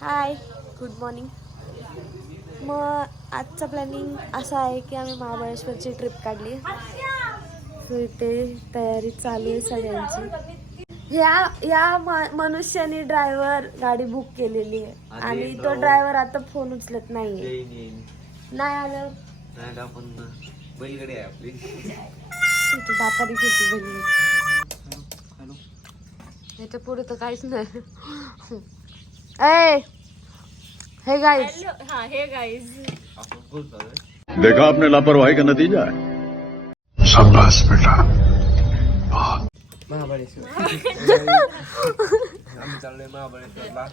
हाय, good morning. मग आजचा planning असा आहे की आम्ही महाबळेश्वरची ट्रिप काढली. सो इथे तयारी चालू आहे सगळ्यांची. या मनुष्याने ड्रायव्हर गाडी बुक केलेली आहे आणि तो ड्रायव्हर आता फोन उचलत नाहीये. नाही आलं आपण बैलगाडी आहे आपली. बापारी घेतली बैलगाडी. याच्या पुढे तर काहीच नाही. Hey guys. हाँ हे गाइस. देखा आपने लापरवाही का नतीजा है. शाबाश बेटा. महाबळेश्वर आम्ही चाललोय महाबळेश्वरला.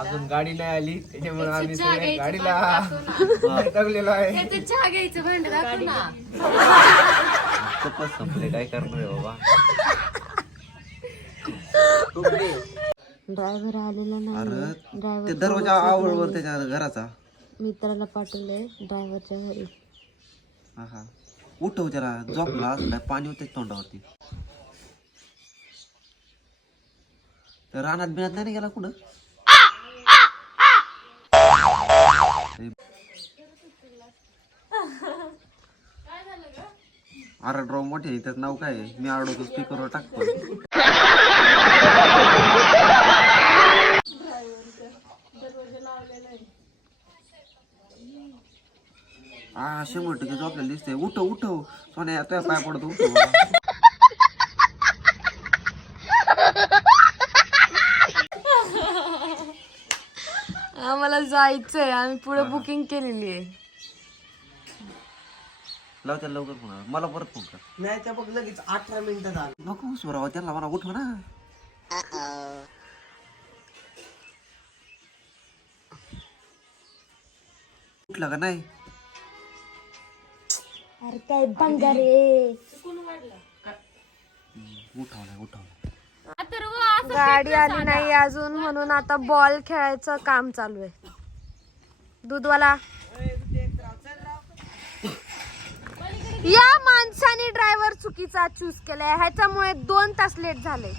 अजून गाडी नाही आली त्याच्यामुळे आम्ही सगळे गाडीला टाकलेलो आहे. चहा घ्यायचं भांड दाखव ना. खूपच संपले, काय करणार आहे बाबा. ड्रायव्हर आलेला नाही. ते दरवाजा आवडवर त्याच्या घराचा. मित्राला पाठवलंय ड्रायव्हरच्या घरी. हा उठव जरा, झोपला असला पाणी होते तोंडावरती. तर रानात बिनात नाही गेला कुठं. अरे ड्रॉ मोठे त्याचं नाव काय आहे? मी आडवतो स्पीकरवर टाकतो. हा 100% झोपलेला दिसतंय. उठव उठव सोन्या, तुझ्या पाय पडतो. उठव. आम्हाला जायचंय, आम्ही पुढे बुकिंग केलेली आहे. लाव त्याला लवकर फोन. मला परत फोन कर. नाही त्या बघ लगेच 18 मिनिटं झालं. नको सुराव त्याला, मला उठव ना. उठला का नाही? अरे काय बंगारे. उठवला. गाडी आली नाही अजून, म्हणून आता बॉल खेळायचं काम चालू आहे. दूधवाला. या माणसाने ड्रायव्हर चुकीचा चूज केलाय, ह्याच्यामुळे 2 तास लेट झाले.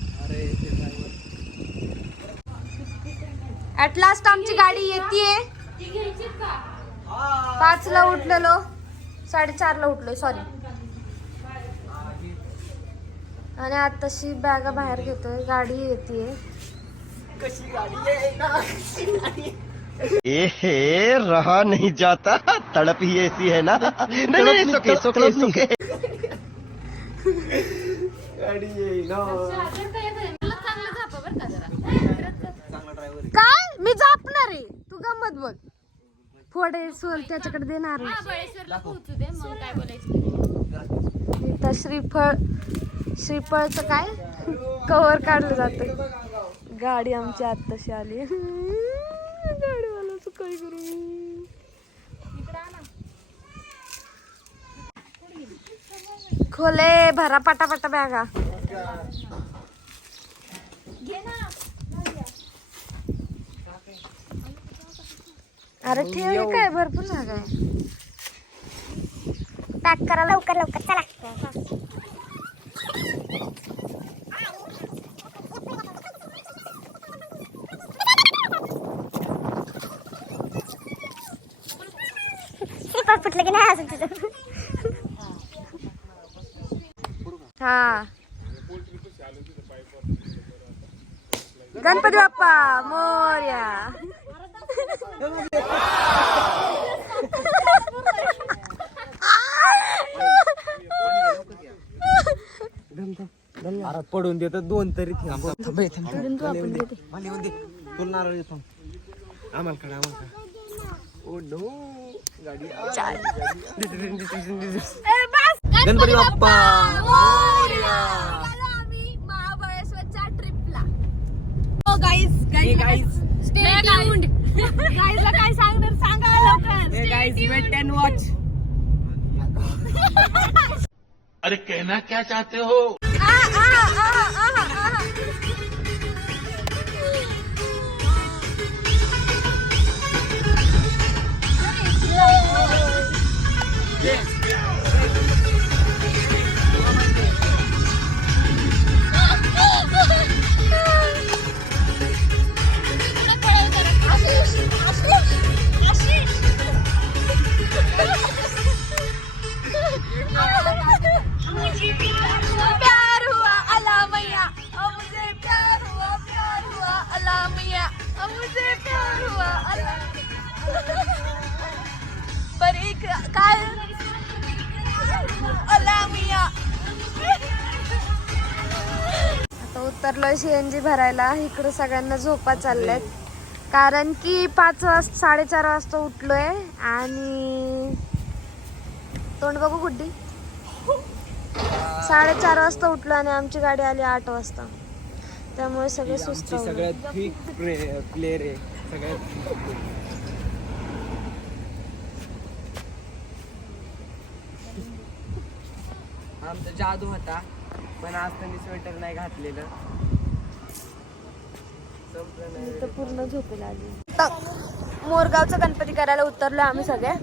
ऍट लास्ट आमची गाडी येतीये. 5ला उठलेलो, 4:30ला उठलोय, सॉरी. आणि आताशी बॅगा बाहेर घेतोय, गाडी येतीये. कशी गाडी आहे ना. ए रहा नहीं जाता, तड़प ही ऐसी है ना. नहीं सुके. गाडी आहे ना. काय मी जापणार आहे, तू गंमत बघ. फोडे सोल त्याच्याकडे देणार आहे. महाबळेश्वरला पोहोचू दे, मग काय बोलायचं. इथं श्रीफळचं काय कव्हर काढलं जातं. गाडी आमची आत्ताशी आली. गाडीवाल्याचं काय करू मी. खोले भरा पटापटा बॅगा. अरे ठेव काय, भरपूर जागा आहे. पॅक करा लवकर चला. फुटलं की नाही असं तुझं. हा गणपती बाप्पा मोरया. अरे पडून देत 2 तरी. गणपती बाप्पा आम्ही महाबळेश्वरच्या ट्रिपला. हो गाईज स्टे ट्यून्ड. गाईजला काय सांगणार सांगा लवकर. Guys wait and watch. अरे कहना क्या चाहते हो. उतरलोय CNG भरायला. इकडे सगळ्यांना झोपा चालल्यात कारण की 4:30 वाजता उठलोय आणि तोंड बघू गुड्डी 4:30 वाजता उठलो आणि आमची गाडी आली 8 वाजता. त्यामुळे सगळे सुस्त सगळ्यात ठीक प्लेअर आहे सगळ्यात. आमचा जादू होता पण आज त्यांनी स्वेटर नाही घातलेलं. तर पूर्ण झोपेला आली. मोरगावचा गणपती करायला उतरलो आम्ही सगळे.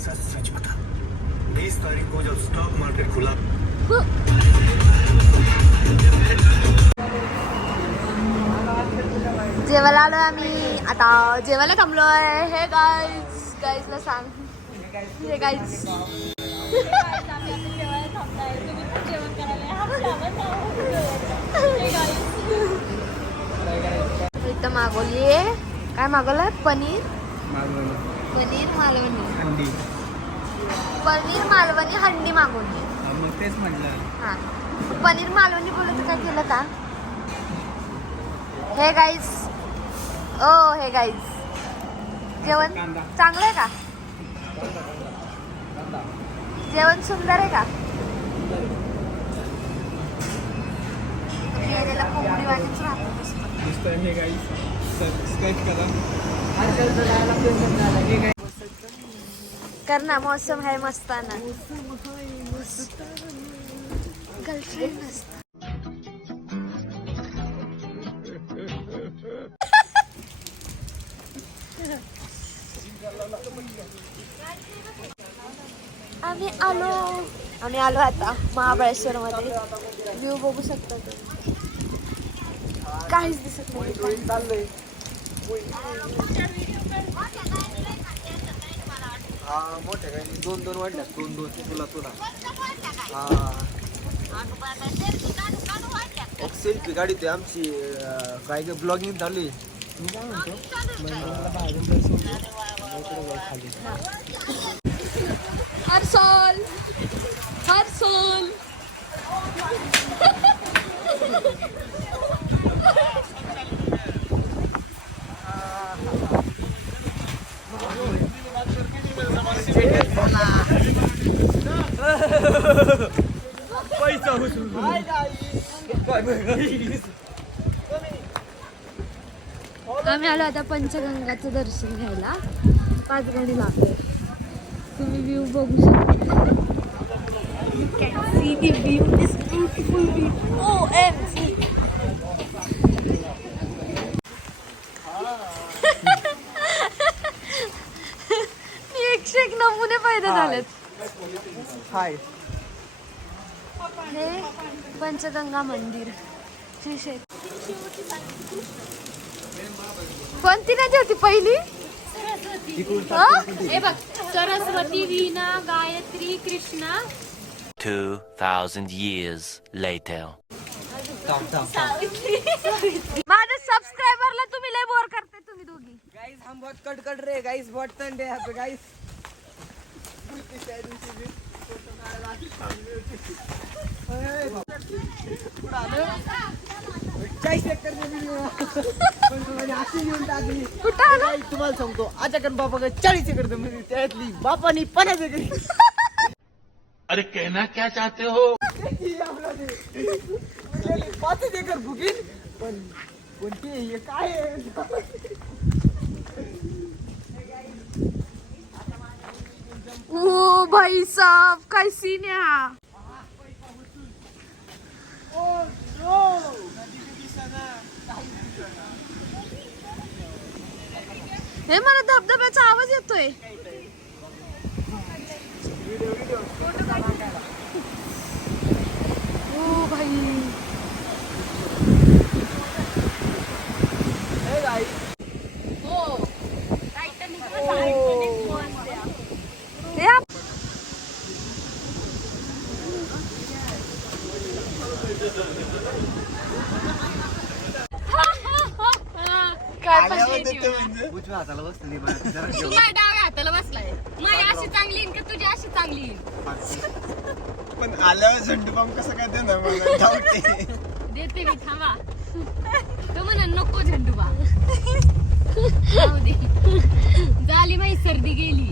सच बता 20 तारीख को जब स्टॉक मार्केट खुला जेवायला आलोय आम्ही. आता जेवायला थांबलोय. हे गाईजला सांग. हे गाईज इथं मागवलीये. काय मागवलं? पनीर मालवणी. पनीर मालवणी हंडी मागवली. मग तेच म्हटलं. हा पनीर मालवणी बोलत काय केलं का? हे गाईज हे गाईज जेवण चांगलं आहे का? जेवण सुंदर आहे का? केलेला कोंबडी वाणीच राहतो. हे गाईस सबस्क्राईब करा. कर ना. मौसम है मस्ताना. गर्लफ्रेंड मस्त. आम्ही आलो आता महाबळेश्वर मध्ये. व्ह्यू बघू शकता तुम्ही. काहीच दिसत नाही. मोठ्या गाडी 2 वाढल्यात. 2 तुला सेल्फी गाडी ते आमची काय ब्लॉगिंग चालू आहे. मी काय म्हणतो हर सोल पैसा आम्ही आलो आता पंचगंगाचं दर्शन घ्यायला. 5 गाडी लागते. तुम्ही व्ह्यू बघू शकता. You can see the view, this beautiful view. OMG. एक नमुने पैदा झालेत. हाय. हे पंचगंगा मंदिर. श्री क्षेत्र. कोणती नदी होती पहिली? हे बघ सरस्वती, वीणा, गायत्री, कृष्णा. 2000 years later. माझ्या सबस्क्रायबरला तुम्ही लय बोर करते तुम्ही दोघी. गाइस हम बहुत कट रहे गाइस. बहुत ठंड है यहाँ पे गाइस. तुम्हाला सांगतो आजकन बाबा 40 एकर म्हणजे त्यातली बापानी 50 एकर. अरे कहना क्या चाहते हो? 5 एकर बुकीन पण कोणती हे काय आहे? ओ भाई साहब काय सीन आहे हा. हे मला धबधब्याचा आवाज येतोय. ओ भाई हाताला बसली मला जरा तू माझ्या डाव्या हाताला बसलाय. माझी अशी चांगली येईन का तुझी अशी चांगली येईन? पण आल्यावर झंडू बॉम्ब कसं काय देणार मला डाऊट आहे. देते मी, थांबा. तो म्हणा नको झंडूबा. जाऊ दे. झाली माझी सर्दी गेली.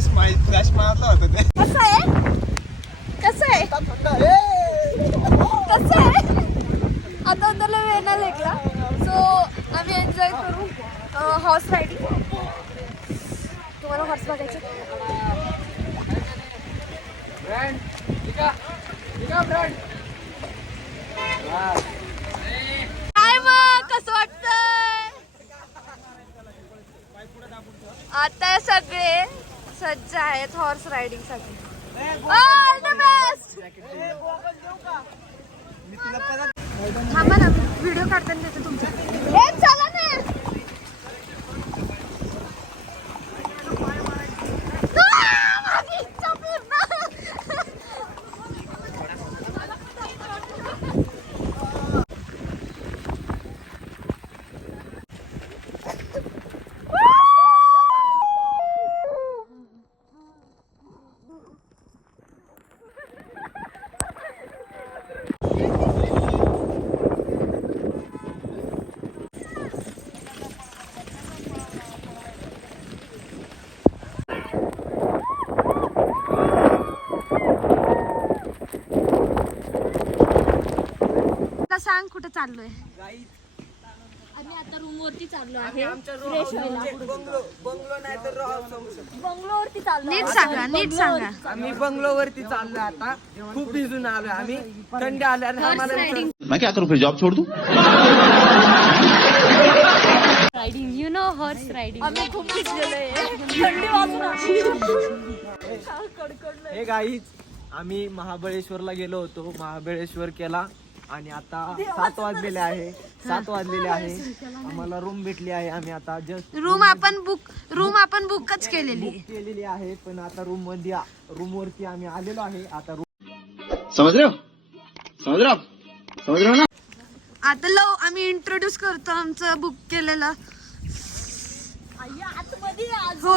स्माइल फ्लॅश मारला होता ते. कसं आहे कसं आहे कसं आहे आता त्याला वेळ नाही भेटला सो आम्ही एन्जॉय करू हॉर्स रायडिंग. तुम्हाला हॉर्स बघायचं काय मग कसं वाटतंय? आता सगळे सज्ज आहेत हॉर्स रायडिंग साठी. All the best. थांबा ना व्हिडिओ काढताना देते तुमचा. ए चला ना. माझी इच्छा पूर्ण. सांग कुठे चाललोय? आम्ही आता रूम वरती चाललो आहे. बंगलोवरती चाललो. नीट सांगा नीट सांगा. आम्ही बंगलोवरती चाललो आता. खूप भिजून आलो आम्ही. थंडी आल्यावर आम्हाला मैं क्या करूं फिर जॉब छोड़ दूं? Riding, you know horse riding. आम्ही खूप भिजलेलोय. थंडी वाजून हे गाईच आम्ही महाबळेश्वरला गेलो होतो. महाबळेश्वर केला आणि आता 7 वाजलेले आहे. आम्हाला रूम भेटली आहे. आम्ही आता जस्ट रूम आपण बुकच केलेली. केलेली आहे. पण आता रूम वरती आम्ही आलेलो आहे. आता समझ रहे हो ना? आता आम्ही इंट्रोड्यूस करतो आमचं बुक केलेलं. हो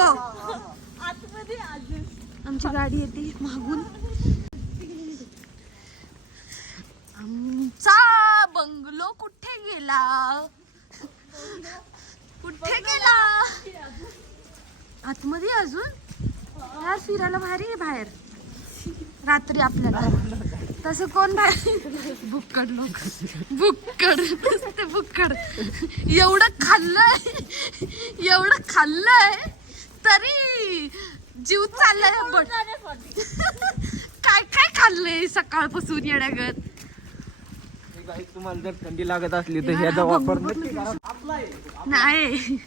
आमची गाडी येते मागून. आमचा बंगलो कुठे गेला? आतमध्ये अजून यार फिरायला भारी आहे बाहेर रात्री आपल्याला. तसं कोण बाहेर बुक्कड लोक ते बुक्कड एवढं खाल्लंय तरी जीव चाललाय. बट काय खाल्लंय सकाळपासून येड्यागत. तुम्हाला जर थंडी लागत असली तर ह्याचा वापर नक्की करा. नाही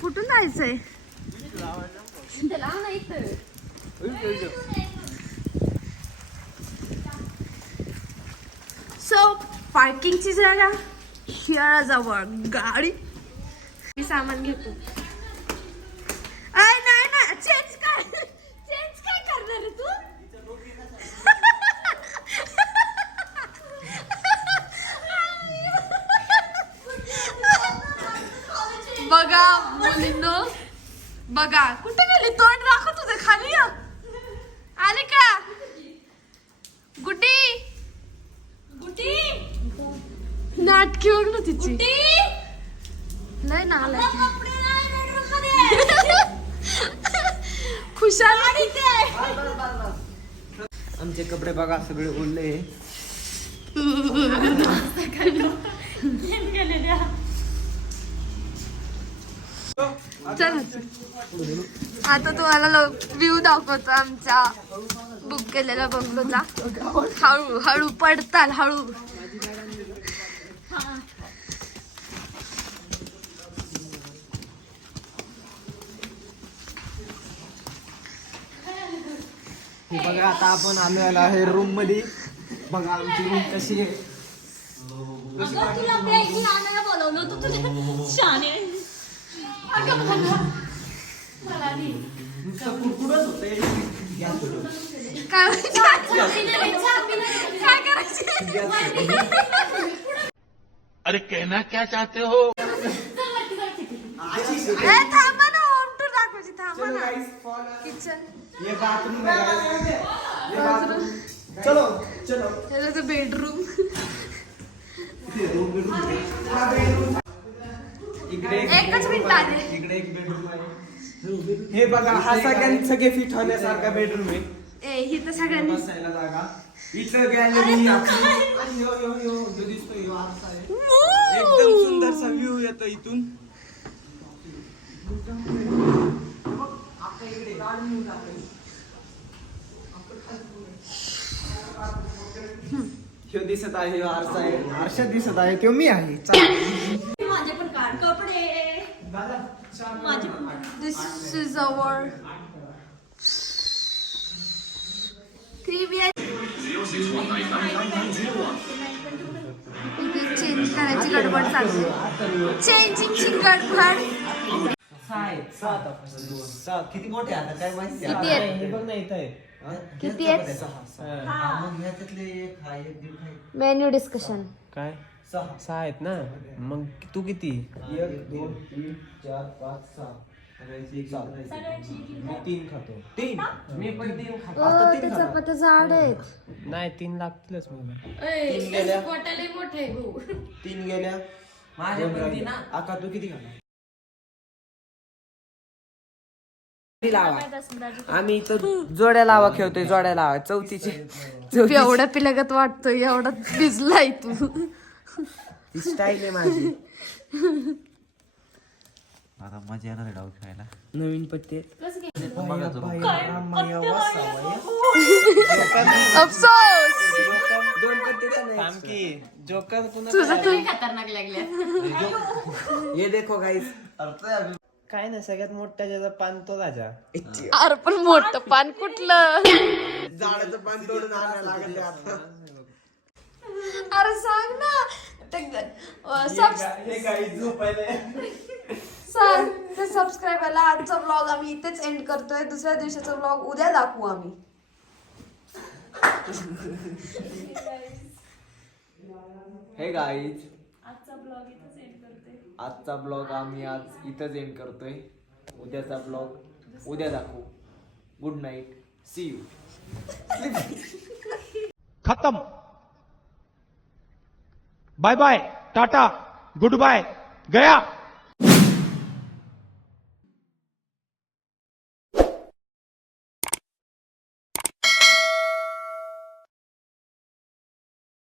कुठून जायचंय? सो पार्किंगची जागा हिअर जवळ गाडी. मी सामान घेतो. नाही चेंज काय करणार आहे तू? बघा मुलींनो बघा कुठे गेली? तोंड दाखव तुझं खाली. आले का गुड्डी? नाटकी बघ ना तिची. नाही ना खुशाल. आमचे कपडे बघा सगळे ओढले. चला आता तुम्हाला व्ह्यू दाखवतो आमच्या बुक केलेल्या बंगलोचा. हळू पडताल हळू. हे बघा आता आपण आलेलो आहे रूम मध्ये. बघा आमची रूम कशी आहे. तुला बोलवलं होतं तुझ्या शाने. काय करायचं? अरे कहना क्या चाहते हो? थांबा ना, होम टूर दाखवायची. थांबा ना. किचन, ये बाथरूम है guys. ये बाथरूम. चलो चलो. त्याचं बेडरूम. इकडे एकच मिनिट आले. इकडे एक बेडरूम आहे. हे बघा, हा सगळ्यांनी सगळे फिट होण्यासारखा बेडरूम आहे. ही तर सगळ्यांनी बसायला जागा. इथं गॅलरी आपली. यो जो दिसतोय यो आरसा आहे. एकदम सुंदरसा व्ह्यू येतो इथून. ह्यो दिसत आहे, ह्यो आरसा आहे. आरशात दिसत आहे, तो मी आहे. माझे पण काढ कपडे. माझे पण. दिस इज अवर चेंज करायची गडबड चालू. चेंजिंगची गडबड. सात किती मोठे आता काय माहिती आहे? किती आहेत? हे बघ ना इथं आहे. किती आहेत? मग ह्याच्यातले एक हा एक दीड आहे. Menu discussion. काय सहा. 6 आहेत ना, मग तू किती? 1 2 3 4 5 6. मी 3 खातो. 3. मी पण 3 खातो. ते चपात्या जाड आहेत. नाही 3 लागतीलच मला. 3 गेल्या. पोटाला मोठं आहे भाऊ. 3 गेल्या. माझ्या पण 3 आका तू किती खाणार? आम्ही इथं जोड्या लावा खेळतोय. जोड्या लावा चौथीची एवढा पिलागत वाटतोय, एवढा भिजलाय तू. स्टाईल आहे माझी. आता मजा येणार डाव खेळायला. नवीन पत्ते. अफसोस. 2 पत्ते तर नाही. जोकर खतरनाक लागल्या. ये देखो गाइस. काय ना, सगळ्यात मोठा ज्याचा पान तो राजा. अरे पण मोठं पान कुठलं? झाडाचं पान तोडून आणायला लागले आता. अरे सांग ना. हे गाईस झोपायला. सांग ते सबस्क्राईबरला. आजचा व्लॉग आम्ही इथेच एंड करतोय. दुसऱ्या दिवशीचा व्लॉग उद्या दाखवू आम्ही. हे गाईज, आजचा ब्लॉग आम्ही आज इथंच एंड करतोय. उद्याचा ब्लॉग उद्या दाखवू. Good night. See you. खत्म. Bye bye, tata, goodbye, गया.